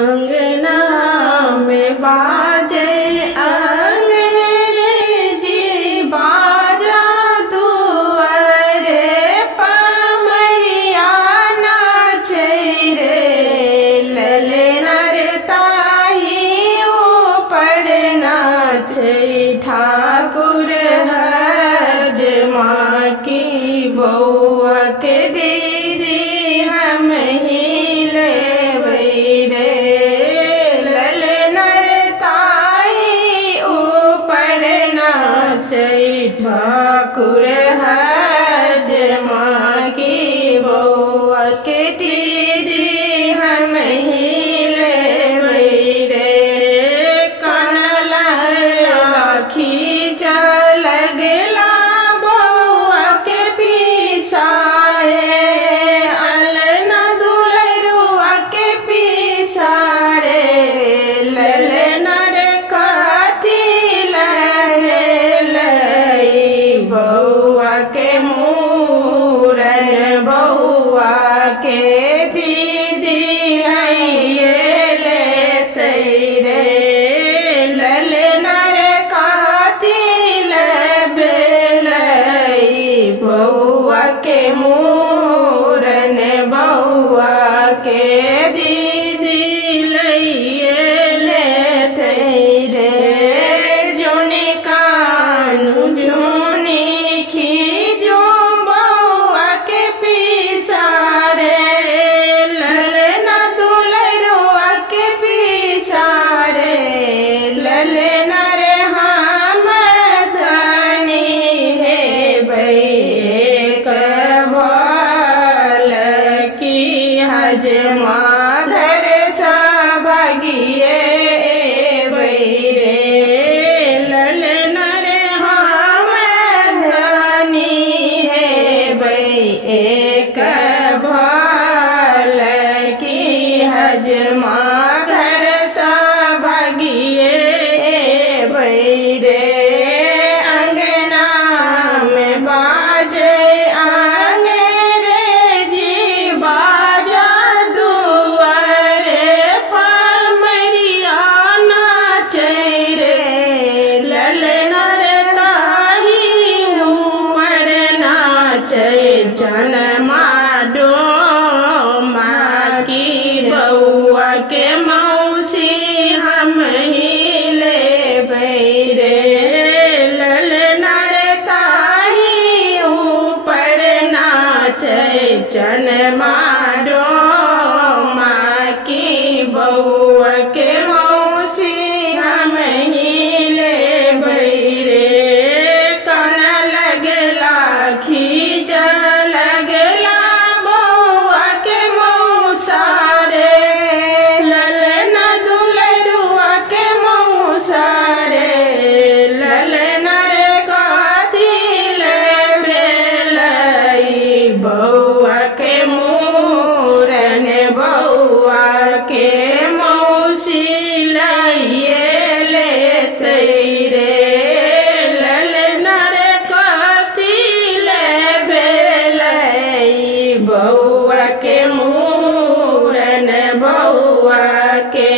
अंगना में बाजे अंग्रेजी बाजा दुआरे पमरिया नाचे रे ललना रे ताही ऊपर नाचे ठाकुर हज माँ की बउआ के दीदी हम ही ठाकुर हज माँ की बउआ के दीदी हम ही लेबै रे कान लाखी लगला बउआ के पिसारे अलना दुलरुआ के पिसारे ललना रे कथी बउआ के मूरन बउआ के दीदी लेते रे ललना रे कातिल बेलई बउआ के मूरन बउआ के दीदी लेते रे जोनी कानू जोनी खीजो बउआ के पिसारे ललना दुलरुआ के पिसारे ललना रे हम धनी हे बैक भल की हजमा घर सभगिए बैरे ललना रे हम धनी है एक भल की हजमा घर सभगिए बैरे अंगना में बाजे अंग्रेजी बाजा दुआरे पमरिया नाचे रे ललना रे ताही ऊपर नाचे जनमा माँ की बउआ के मौसी हम ही लेबै रे ललना रे ताही ऊपर नाचे जनमा माँ की बउआ के मौसी हम ही लेबै रे कान लगला खींच लगला बउआ के मौसारे ललना दुलरुआ के मौसारे ललना रे कथी भेलई बउआ के मूरन बउआ के मौसी लेते रे ललना रे कथी भेलई बउआ के मूरन बउआ के